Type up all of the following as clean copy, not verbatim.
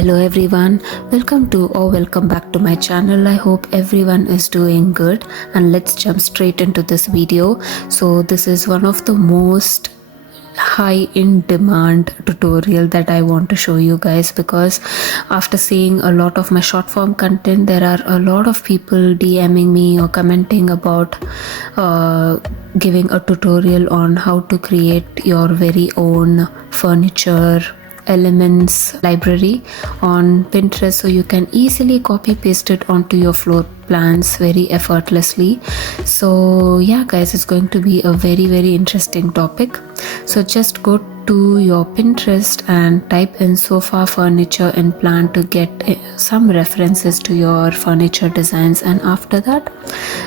Hello everyone, welcome back to my channel. I hope everyone is doing good, and let's jump straight into this video. So this is one of the most high in demand tutorial that I want to show you guys, because after seeing a lot of my short form content, there are a lot of people DMing me or commenting about giving a tutorial on how to create your very own furniture elements library on Pinterest, so you can easily copy paste it onto your floor plans very effortlessly. So yeah guys, it's going to be a very interesting topic. So just go to your Pinterest and type in sofa furniture and plan to get some references to your furniture designs, and after that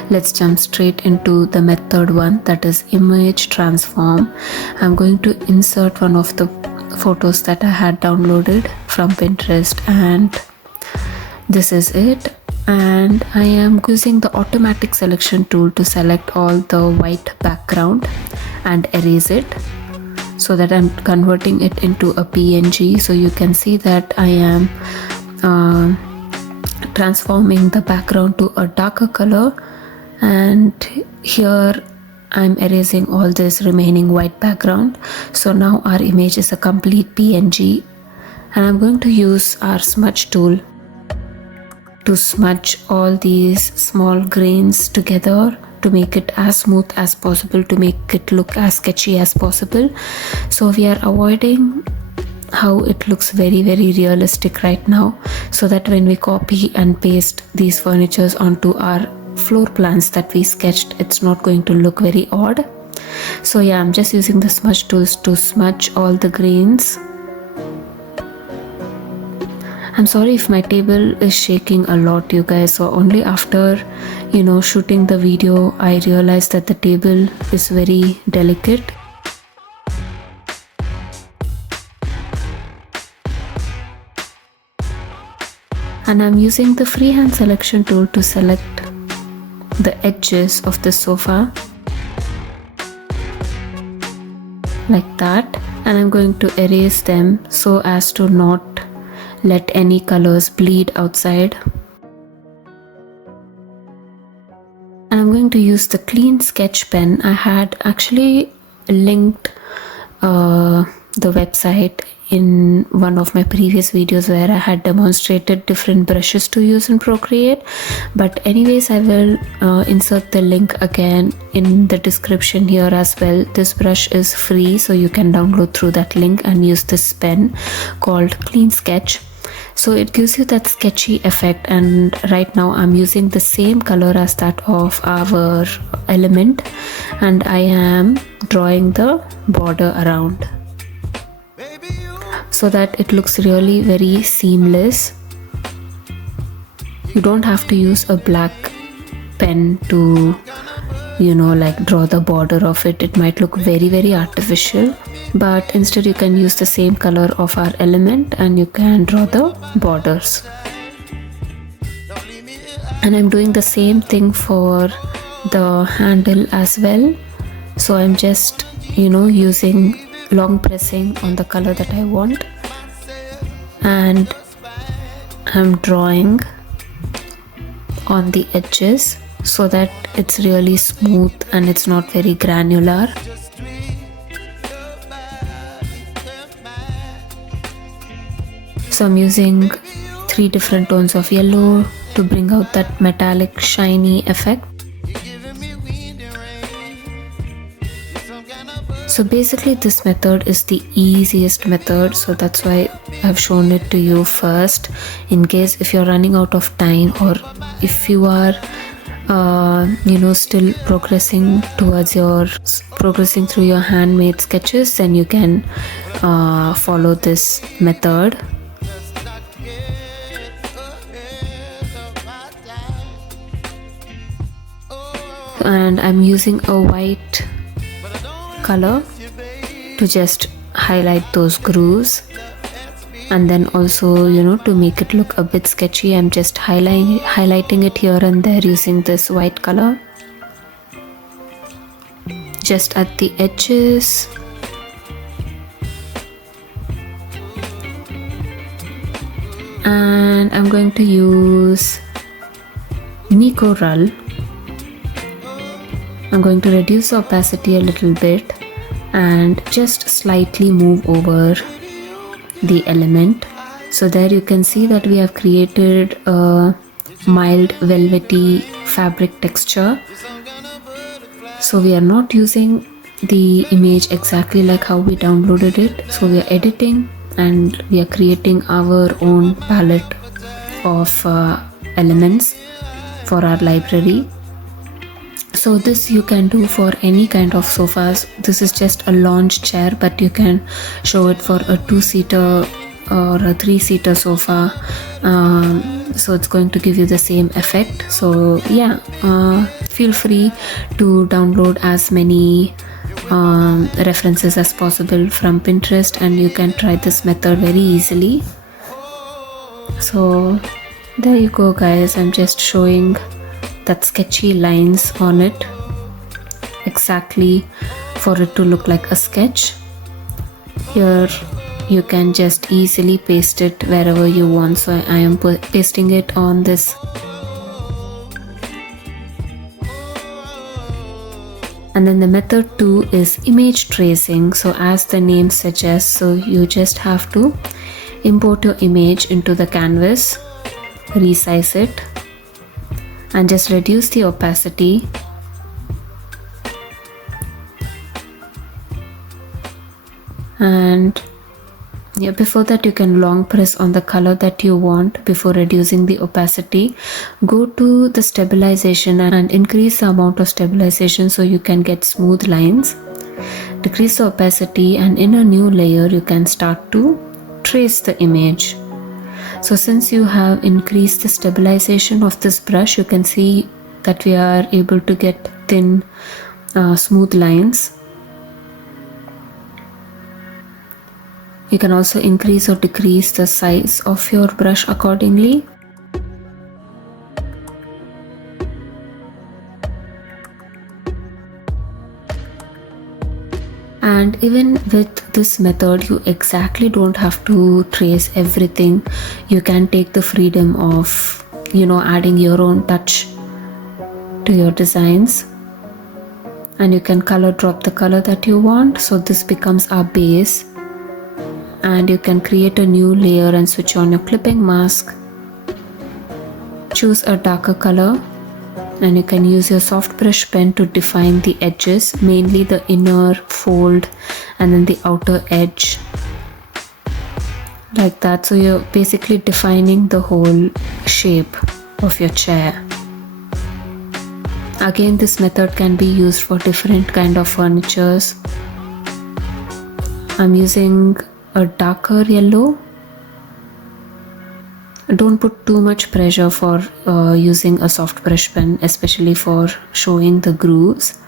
let's jump straight into the method one, that is image transform. I'm going to insert one of the photos that I had downloaded from Pinterest, and this is it. And I am using the automatic selection tool to select all the white background and erase it, so that I'm converting it into a PNG. So you can see that I am transforming the background to a darker color, and here I'm erasing all this remaining white background. So now our image is a complete PNG, and I'm going to use our smudge tool to smudge all these small grains together to make it as smooth as possible, to make it look as sketchy as possible. So we are avoiding how it looks very realistic right now, so that when we copy and paste these furnitures onto our floor plans that we sketched, it's not going to look very odd. So yeah, I'm just using the smudge tools to smudge all the grains. I'm sorry if my table is shaking a lot, you guys. So only after shooting the video I realized that the table is very delicate. And I'm using the freehand selection tool to select the edges of the sofa like that, and I'm going to erase them so as to not let any colors bleed outside. And I'm going to use the clean sketch pen. I had actually linked the website in one of my previous videos where I had demonstrated different brushes to use in Procreate, but anyways I will insert the link again in the description here as well. This brush is free, so you can download through that link and use this pen called Clean Sketch. So it gives you that sketchy effect, and right now I'm using the same color as that of our element, and I am drawing the border around so that it looks really very seamless. You don't have to use a black pen to draw the border of it. It might look very artificial, but instead you can use the same color of our element and you can draw the borders. And I'm doing the same thing for the handle as well. So I'm just using long pressing on the color that I want, and I'm drawing on the edges so that it's really smooth and it's not very granular. So I'm using 3 different tones of yellow to bring out that metallic shiny effect. So basically this method is the easiest method, so that's why I've shown it to you first, in case if you're running out of time, or if you are still progressing through your handmade sketches, then you can follow this method. And I'm using a white color to just highlight those grooves, and then also to make it look a bit sketchy, I'm just highlighting it here and there using this white color just at the edges. and I'm going to use Nicoral. I'm going to reduce the opacity a little bit and just slightly move over the element. So there you can see that we have created a mild velvety fabric texture. So we are not using the image exactly like how we downloaded it. So we are editing and we are creating our own palette of elements for our library. So this you can do for any kind of sofas. This is just a lounge chair, but you can show it for a 2-seater or a 3-seater sofa. So it's going to give you the same effect. So yeah, feel free to download as many references as possible from Pinterest, and you can try this method very easily. So there you go guys, I'm just showing that sketchy lines on it exactly for it to look like a sketch. Here you can just easily paste it wherever you want. So I am pasting it on this. And then the method 2 is image tracing. So as the name suggests, so you just have to import your image into the canvas, resize it, and just reduce the opacity. And yeah, before that you can long press on the color that you want before reducing the opacity. Go to the stabilization and increase the amount of stabilization so you can get smooth lines. Decrease the opacity, and in a new layer you can start to trace the image. So since you have increased the stabilization of this brush, you can see that we are able to get thin, smooth lines. You can also increase or decrease the size of your brush accordingly. And even with this method, you exactly don't have to trace everything. You can take the freedom of, adding your own touch to your designs. And you can color drop the color that you want. So this becomes our base. And you can create a new layer and switch on your clipping mask. Choose a darker color. And you can use your soft brush pen to define the edges, mainly the inner fold and then the outer edge, like that. So you're basically defining the whole shape of your chair. Again, this method can be used for different kind of furnitures. I'm using a darker yellow. Don't put too much pressure for using a soft brush pen, especially for showing the grooves.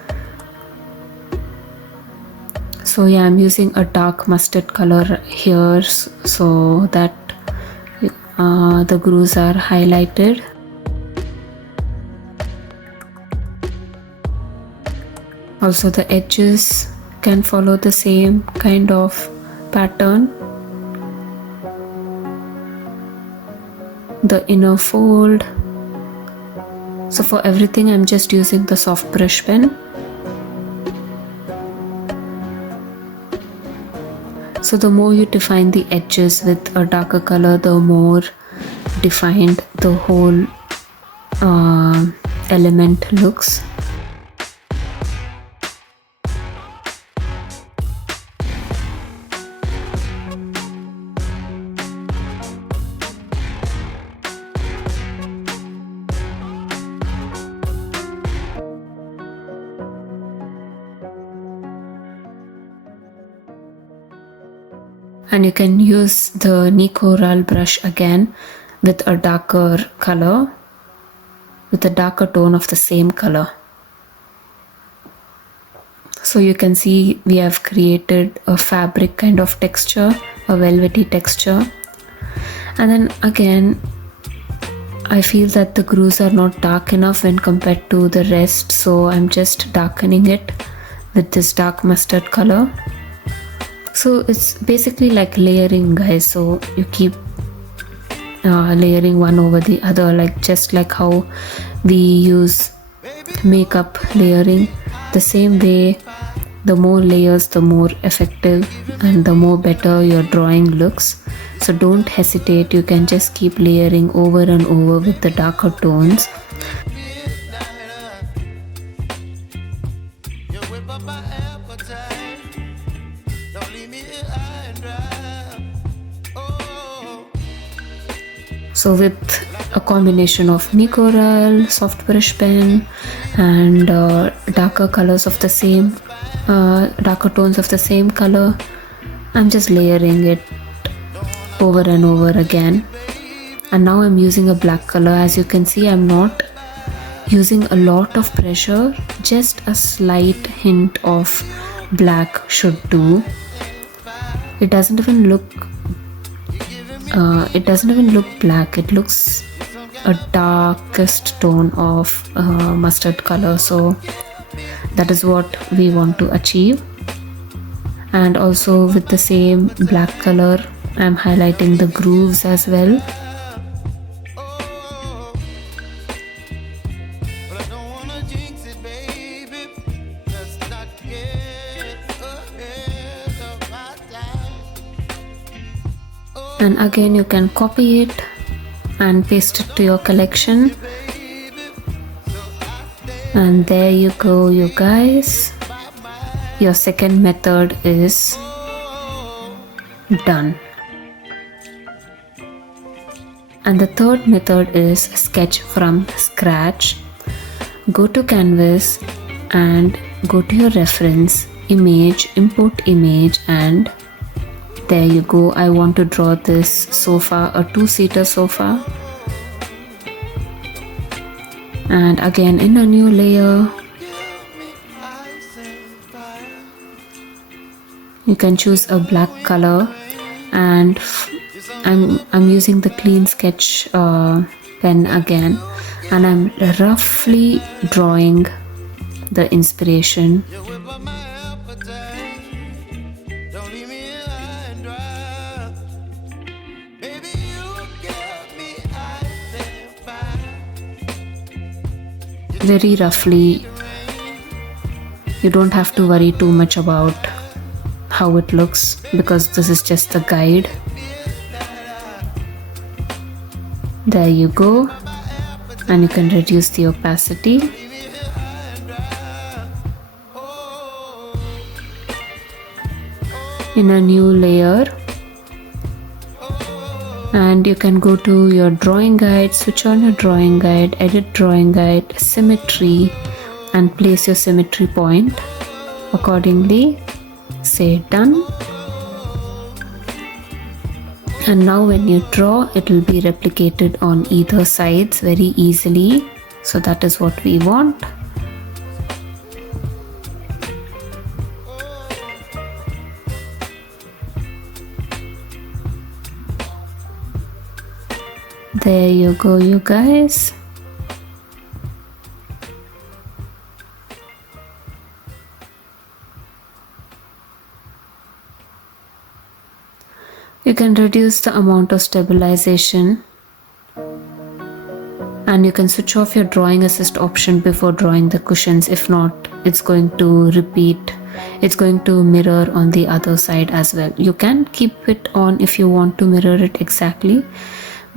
So yeah, I'm using a dark mustard color here so that the grooves are highlighted. Also the edges can follow the same kind of pattern. The inner fold. So for everything I'm just using the soft brush pen. So the more you define the edges with a darker color, the more defined the whole element looks. And you can use the Nicoral brush again with a darker color, with a darker tone of the same color. So you can see we have created a fabric kind of texture, a velvety texture. And then again, I feel that the grooves are not dark enough when compared to the rest, so I'm just darkening it with this dark mustard color. So it's basically like layering, guys. So you keep layering one over the other, like just like how we use makeup layering. The same way, the more layers, the more effective and the more better your drawing looks. So don't hesitate, you can just keep layering over and over with the darker tones. So with a combination of Nicoral, soft brush pen and darker colors of the same, darker tones of the same color, I'm just layering it over and over again. And now I'm using a black color. As you can see, I'm not using a lot of pressure, just a slight hint of black should do. It doesn't even look black. It looks a darkest tone of mustard color. So that is what we want to achieve. And also with the same black color, I'm highlighting the grooves as well. And again, you can copy it and paste it to your collection. And there you go, you guys. Your second method is done. And the third method is sketch from scratch. Go to canvas and go to your reference, image, import image, and there you go. I want to draw this sofa, a two-seater sofa. And again, in a new layer, you can choose a black color, and I'm using the clean sketch pen again, and I'm roughly drawing the inspiration. Very roughly. You don't have to worry too much about how it looks because this is just the guide. There you go. And you can reduce the opacity. In a new layer, and you can go to your drawing guide, switch on your drawing guide, edit drawing guide, symmetry, and place your symmetry point accordingly. Say done. And now when you draw, it will be replicated on either sides very easily. So that is what we want. There you go, you guys. You can reduce the amount of stabilization, and you can switch off your drawing assist option before drawing the cushions. If not, it's going to repeat. It's going to mirror on the other side as well. You can keep it on if you want to mirror it exactly.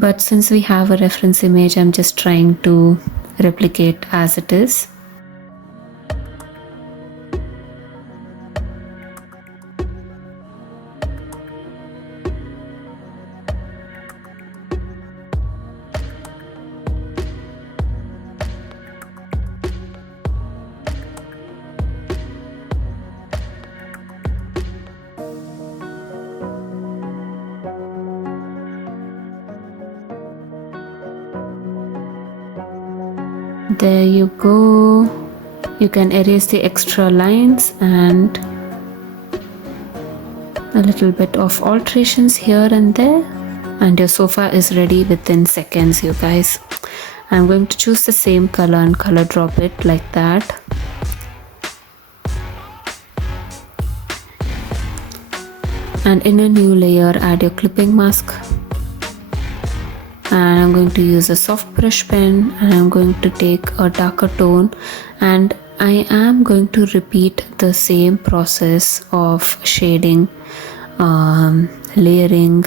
But since we have a reference image, I'm just trying to replicate as it is. There you go. You can erase the extra lines and a little bit of alterations here and there, and your sofa is ready within seconds, you guys. I'm going to choose the same color and color drop it like that. And in a new layer, add your clipping mask. and I'm going to use a soft brush pen, and I'm going to take a darker tone, and I am going to repeat the same process of shading, layering,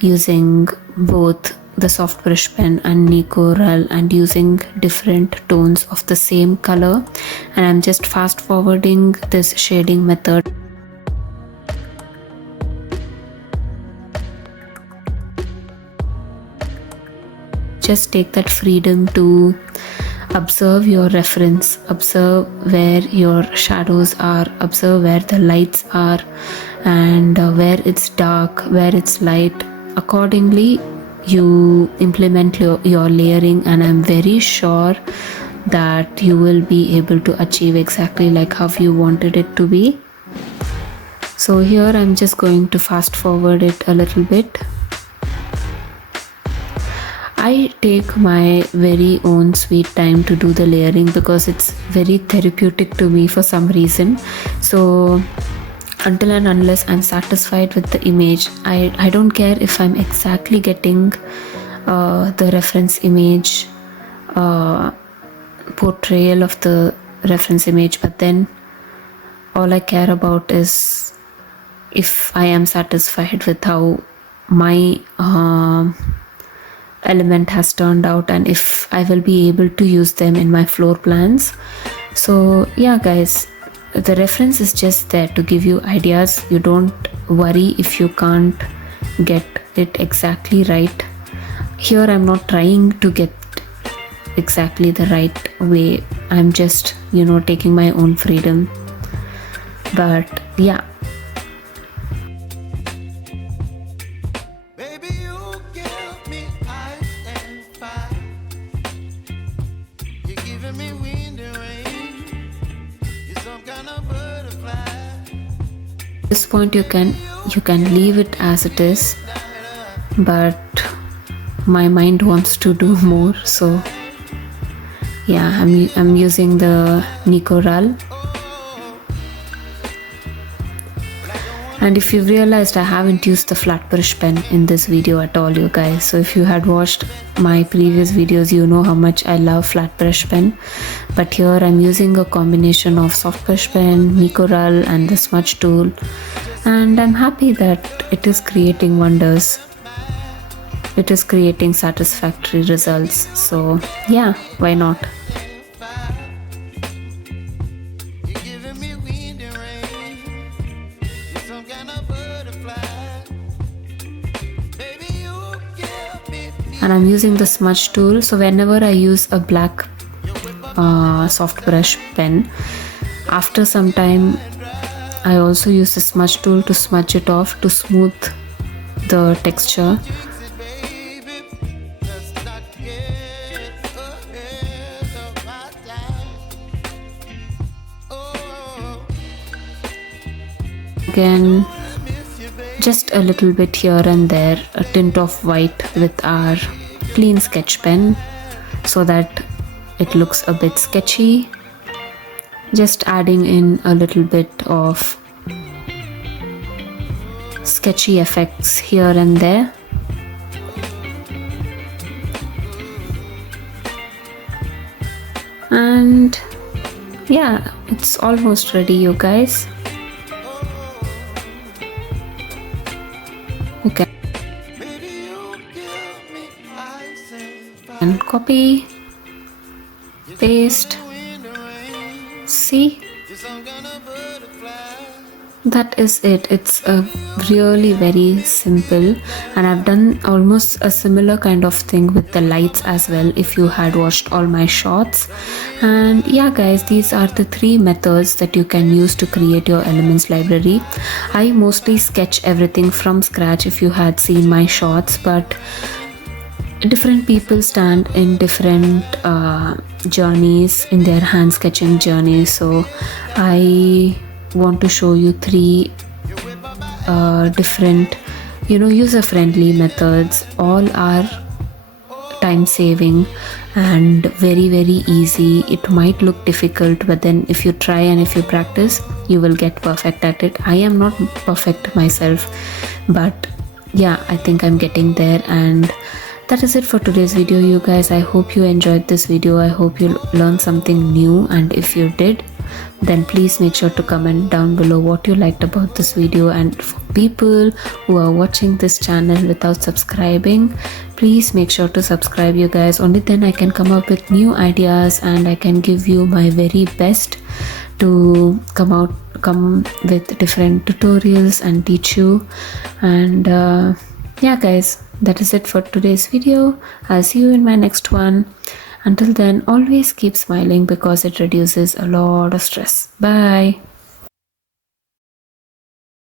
using both the soft brush pen and Nicoral, and using different tones of the same color. And I'm just fast forwarding this shading method. Just take that freedom to observe your reference, observe where your shadows are, observe where the lights are, and where it's dark, where it's light. Accordingly, you implement your layering, and I'm very sure that you will be able to achieve exactly like how you wanted it to be. So here I'm just going to fast forward it a little bit. I take my very own sweet time to do the layering because it's very therapeutic to me for some reason. So until and unless I'm satisfied with the image, I don't care if I'm exactly getting the reference image, portrayal of the reference image, but then all I care about is if I am satisfied with how my element has turned out, and if I will be able to use them in my floor plans. So yeah guys, the reference is just there to give you ideas. You don't worry if you can't get it exactly right. Here I'm not trying to get exactly the right way, I'm just taking my own freedom. But yeah, at this point you can leave it as it is, but my mind wants to do more. So yeah, I'm using the Nicoral. And if you've realized, I haven't used the flat brush pen in this video at all, you guys. So if you had watched my previous videos, you know how much I love flat brush pen. But here I'm using a combination of soft brush pen, Nicoral, and the smudge tool. And I'm happy that it is creating wonders. It is creating satisfactory results. So yeah, why not? And I'm using the smudge tool. So whenever I use a black soft brush pen, after some time I also use the smudge tool to smudge it off to smooth the texture. Again, just a little bit here and there, a tint of white with our clean sketch pen so that it looks a bit sketchy. Just adding in a little bit of sketchy effects here and there. And yeah, it's almost ready, you guys. You can and copy, paste, see, that is it. It's a really very simple, and I've done almost a similar kind of thing with the lights as well if you had watched all my shots. And yeah guys, these are the 3 methods that you can use to create your elements library. I mostly sketch everything from scratch if you had seen my shots, but different people stand in different journeys in their hand sketching journey. So I want to show you 3 different user-friendly methods. All are time saving and very very easy. It might look difficult, but then if you try and if you practice, you will get perfect at it. I am not perfect myself, but yeah, I think I'm getting there. And that is it for today's video, you guys. I hope you enjoyed this video. I hope you learned something new, and if you did, then please make sure to comment down below what you liked about this video. And for people who are watching this channel without subscribing, please make sure to subscribe, you guys. Only then I can come up with new ideas and I can give you my very best to come with different tutorials and teach you. And yeah guys, that is it for today's video. I'll see you in my next one. Until then, always keep smiling because it reduces a lot of stress. Bye.